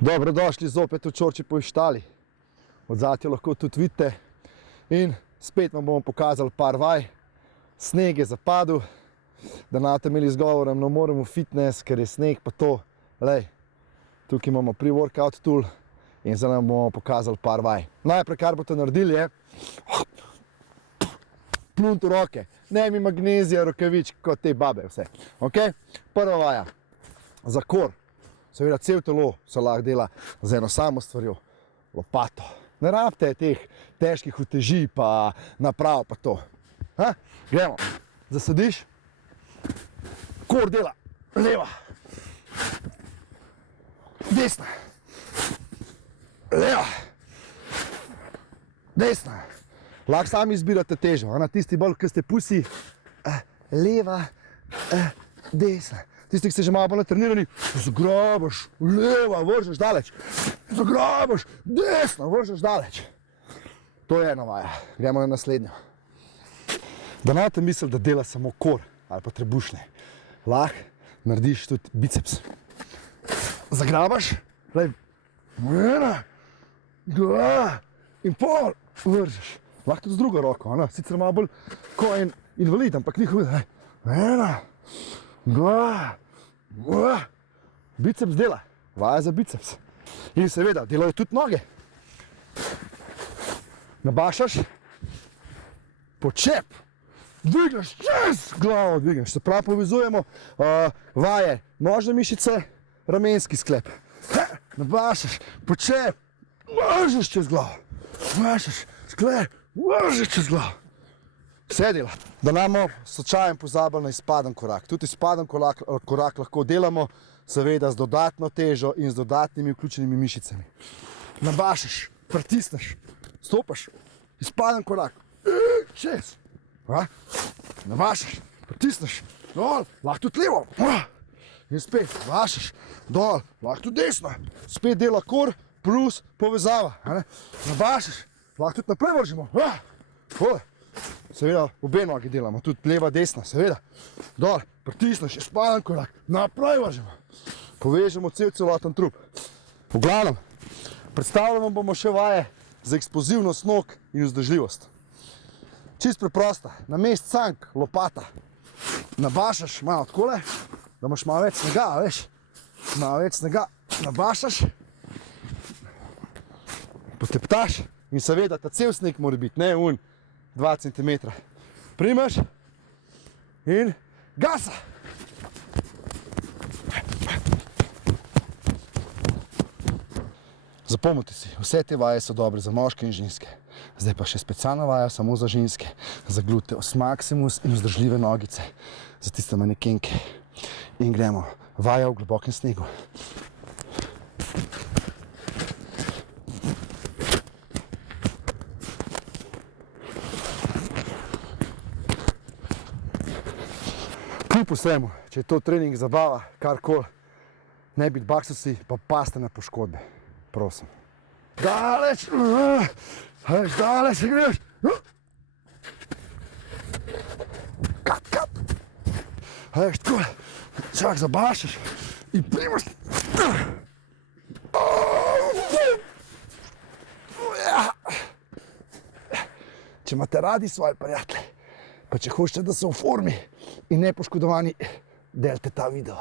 Dobrodošli zopet v Čorčipovi štali. Odzadaj lahko tudi vidite. In spet vam bomo pokazali par vaj. Sneg je zapadel, da nate imeli izgovorem, no moramo fitness, ker je sneg pa to. Lej, tukaj imamo pre-workout tool in zdaj nam bomo pokazali par vaj. Najprej, kar boste naredili je plunt v roke. Ne mi magnezija, rokavičk, kot te babe vse. Okay? Prva vaja, za kor. Seveda, cel telo se lahko dela z eno samo stvarjo, lopato. Ne rabite teh težkih uteži pa naprav pa to. Ha? Gremo. Zasadiš, kor dela, leva, desna, leva, desna. Lahko sami izbirate težo, na tisti bolj, ki ste pusi, leva, desna. Tisti, ki ste že malo bolj natrenirani, zagrabaš, leva, vržeš daleč, zagrabaš, desna, vržeš daleč. To je ena vaja. Gremo na naslednjo. Da ne boste mislili, da dela samo kor ali pa trebušne. Lahko narediš tudi biceps. Zagrabaš, ena, dva in pol, vržeš. Lahko tudi z drugo roko, sicer malo bolj ko en invalid, ampak ni hudo. Ena, dva, biceps dela, vaja za biceps. In seveda, delajo tudi noge. Nabašaš, počep, dvigneš, glavo dvigneš. Se pravi, povezujemo vaje nožne mišice, ramenski sklep. Nabašaš, počep, vržeš čez glavo, nabašaš, sklep, vržeš čez glavo. Vse dela. Da namo slučajem pozabili na izpaden korak. Tudi izpaden korak lahko delamo, seveda z dodatno težo in z dodatnimi vključenimi mišicami. Nabašaš, pritisneš, stopaš, izpaden korak, čez. Nabašaš, pritisneš, dol, lahko tudi levo. In spet, nabašaš, dol, lahko tudi desno. Spet dela kor plus povezava. Nabašaš, lahko tudi naprej vržimo. Seveda, obe nogi delamo, tudi leva, desna, seveda. Dol, pritisneš, izpaden korak, naprej vržemo. Povežemo celoten trup. V glavnem, predstavljamo bomo še vaje za eksplozivnost nog in vzdržljivost. Čist preprosta, namest cank, lopata. Nabašaš malo takole, da imaš malo več snega, veš. Malo več snega, nabašaš, poteptaš in seveda ta cel sneg mora biti, ne 2 cm. Primeš in gasa. Zapomnite si, vse te vaje so dobre za moške in ženske. Zdaj pa še specialna vaja samo za ženske. Za gluteus maximus in vzdržljive nogice. Za tiste manekenke. In gremo. Vaja v globokem snegu. Kljub vsemu, če je to trening zabava, karkoli, ne biti baksusi, pa paste na poškodbe. Prosim. Daleč, daleč greš. Kat. Veš, takole, čak zabašaš in primaš. Če imate radi svoje prijatelje, pa če hočete, da so v formi in nepoškodovani, delite ta video.